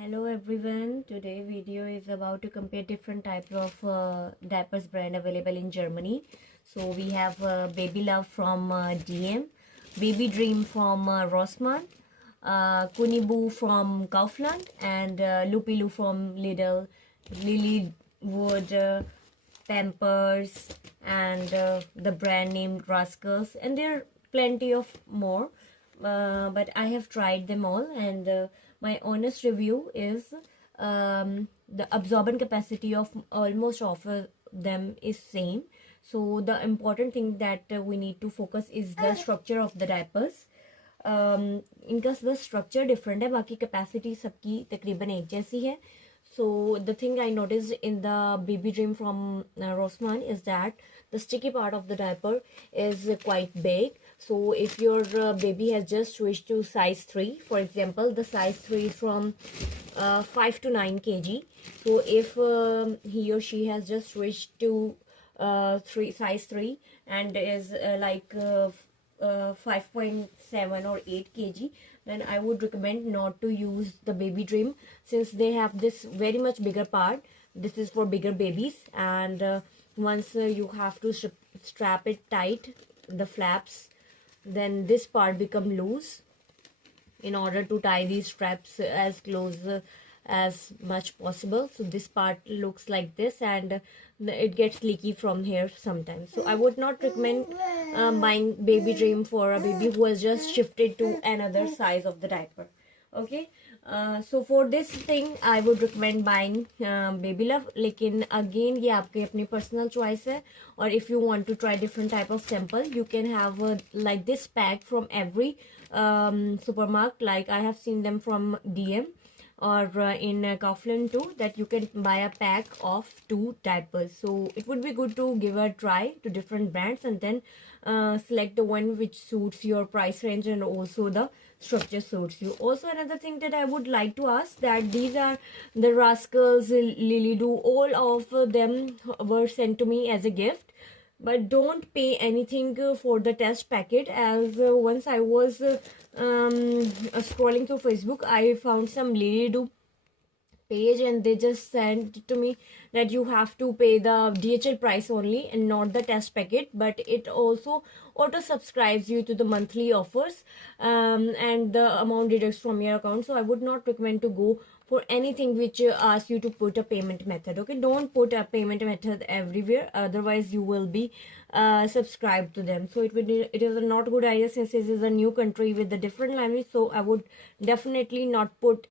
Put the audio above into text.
Hello everyone, today video is about to compare different types of diapers brand available in Germany. So we have Baby Love from DM, Baby Dream from Rossmann, Kunibu from Kaufland, and Lupilu from Lidl, Lilywood, Pampers, and the brand named Rascals, and there are plenty of more. But I have tried them all, and my honest review is the absorbent capacity of almost all of them is same. So the important thing that we need to focus is the structure of the diapers. इनका बस structure different है, बाकी capacity सबकी तकरीबन एक जैसी है. So the thing I noticed in the Baby Dream from Rossmann is that the sticky part of the diaper is quite big. So if your baby has just switched to size 3, for example, the size 3 is from 5 to 9 kg. So if he or she has just switched to size 3 and is 5.7 or 8 kg, then I would recommend not to use the Baby Dream, since they have this very much bigger part. This is for bigger babies, and once you have to strap it tight, the flaps, then this part become loose. In order to tie these straps as close as much possible, so this part looks like this, and it gets leaky from here sometimes. So I would not recommend buying Baby Dream for a baby who has just shifted to another size of the diaper. Okay, so for this thing I would recommend buying Baby Love. लेकिन again ये आपकी अपनी personal choice है, or if you want to try different type of sample, you can have like this pack from every supermarket. Like I have seen them from DM or in Kaufland too, that you can buy a pack of 2 diapers. So it would be good to give a try to different brands, and then select the one which suits your price range and also the structure suits you. Also, another thing that I would like to ask, that these are the Rascals, Lilydo, all of them were sent to me as a gift. But don't pay anything for the test packet, as once I was scrolling through Facebook, I found some Lilydo page and they just sent to me that you have to pay the DHL price only and not the test packet, but it also auto subscribes you to the monthly offers, and the amount deducts from your account. So I would not recommend to go for anything which asks you to put a payment method. Okay, don't put a payment method everywhere, otherwise you will be subscribed to them. So it is a not good idea, since this is a new country with a different language. So I would definitely not put